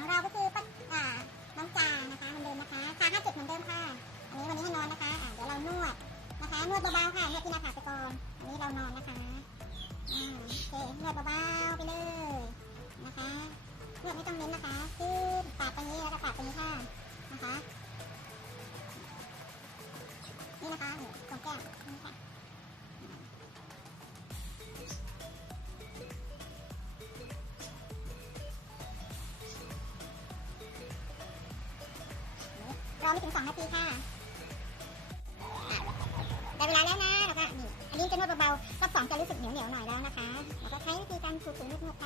ของเราก็คือปน้องจางนะคะเหมือนเดิมนะคะจางห้าจุดเหมือนเดิมค่ะ อันนี้วันนี้ให้นอนนะคะอ่เดี๋ยวเรานวดนะคะนวดเบาๆค่ะนวดที่หน้าผากไปก่อนอันนี้เรานอนนะคะอ่โอเคนวดเบาๆไปเลยนะคะนวดไม่ต้องเน้นนะคะคือปาดตรงนี้แล้วก็ปาดตรงนี้ค่ะนะคะนี่นะคะตรงแก้มนี่ค่ะ ถึงสองนาทีค่ะได้เวลาแล้วนะแล้วก็นี่อันนี้จะนวดเบาๆรอบสองจะรู้สึกเหนียวเหนียวๆหน่อยแล้วนะคะแล้วก็ใช้วิธีการถูๆนวดๆไป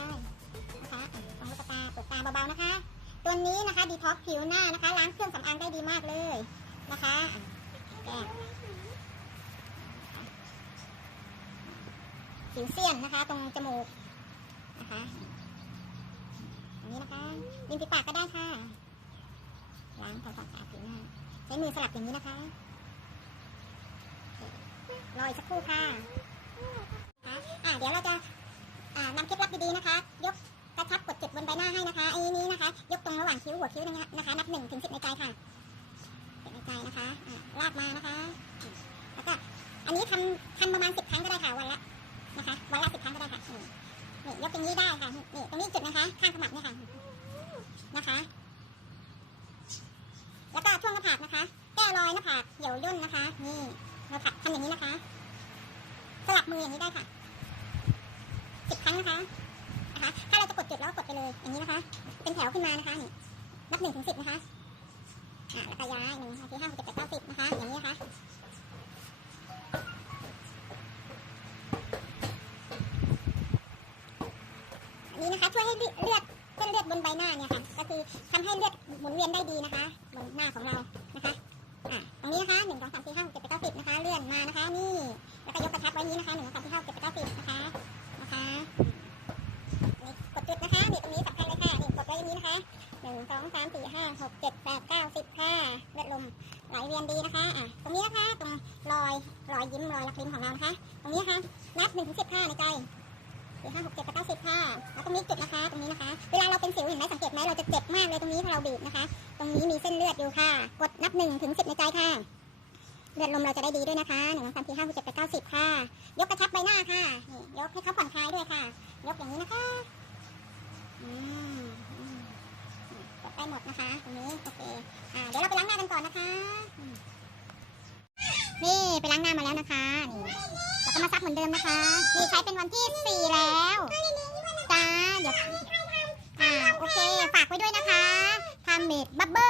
นะคะอะตรงลูกตาเปิดตาเบาๆนะคะ ตัวนี้นะคะดีท็อกผิวหน้านะคะล้างเครื่องสำอางได้ดีมากเลยนะคะแก้ผิวเสี้ยนนะคะ ตรงจมูกนะคะอันนี้นะคะริมฝีปากก็ได้ค่ะ ล้างทำความสะอาดผิวหน้าใช้มือสลับอย่างนี้นะคะรออีกสักครู่ค่ะคะอ่าเดี๋ยวเราจะนำเคล็ดลับดีๆนะคะ ยกกระชับกดจุดบนใบหน้าให้นะคะไอ้นี้นะคะ ยกตรงระหว่างคิ้วหัวคิ้วนะคะ นับหนึ่งถึงสิบในใจค่ะสิบในใจนะคะลากมานะคะแล้วก็อันนี้ทำทำประมาณสิบครั้งก็ได้ค่ะวันละนะคะวันละสิบครั้งก็ได้ค่ะนี่ยกอย่างนี้ได้ค่ะนี่ตรงนี้จุดนะคะ ข้างขมับเนี่ยค่ะนะคะ แล้วก็ช่วงหน้าผากนะคะ แก้รอยหน้าผากเหี่ยวย่นนะคะ นี่เราทำอย่างนี้นะคะ สลับมืออย่างนี้ได้ค่ะสิบครั้งนะคะนะคะถ้าเราจะกดจุดแล้วกดไปเลยอย่างนี้นะคะ เป็นแถวขึ้นมานะคะนี่นับหนึ่งถึงสิบนะคะอ่าแล้วก็ย้ายหนึ่งสองสามสี่ห้าหกเจ็ดแปดเก้าสิบนะคะ อย่างนี้นะคะนี้นะคะช่วยให้เลือดเลือดเส้นเลือดบนใบหน้าเนี่ยค่ะ ก็คือทำให้เลือดหมุนเวียนได้ดีนะคะ บนหน้าของเรานะคะ อะตรงนี้นะคะหนึ่งสองสามสี่ห้าหกเจ็ดแปดเก้าสิบนะคะ เลื่อนมานะคะ นี่แล้วก็ยกกระชับไว้นี้นะคะหนึ่งสองสามสี่ห้าหกเจ็ดแปดเก้าสิบนะคะนะคะนี่กดจุดนะคะนี่ตรงนี้สำคัญเลยค่ะนี่กดไว้อย่างนี้นะคะหนึ่งสองสามสี่ห้าหกเจ็ดแปดเก้าสิบค่ะเลือดลมไหลเวียนดีนะคะอะตรงนี้นะคะตรงรอยรอยยิ้มรอยรักลิ้มของเรานะคะ ตรงนี้นะคะนับหนึ่งถึงสิบค่ะในใจ สี่ห้าหกเจ็ดแปดเก้าสิบค่ะแล้วตรงนี้จุดนะคะ ตรงนี้นะคะ เวลาเราเป็นสิวเห็นไหมสังเกตไหมเราจะเจ็บมากเลยตรงนี้ถ้าเราบีบนะคะ ตรงนี้มีเส้นเลือดอยู่ค่ะ กดนับหนึ่งถึงสิบในใจค่ะ เลือดลมเราจะได้ดีด้วยนะคะหนึ่งสองสามสี่ห้าหกเจ็ดแปดเก้าสิบค่ะ ยกกระชับใบหน้าค่ะ ยกให้เขาผ่อนคลายด้วยค่ะ ยกอย่างนี้นะคะอืมอืมกดได้หมดนะคะ ตรงนี้โอเค อ่า เดี๋ยวเราไปล้างหน้ากันก่อนนะคะอืมนี่ไปล้างหน้ามาแล้วนะคะ นี่แล้วก็ มาซักเหมือนเดิมนะคะนี่ใช้เป็นวันที่สี่แล้วจ้าเดี๋ยวอ่าโอเค ฝากไว้ด้วยนะคะทำเมดบับเบิ้ล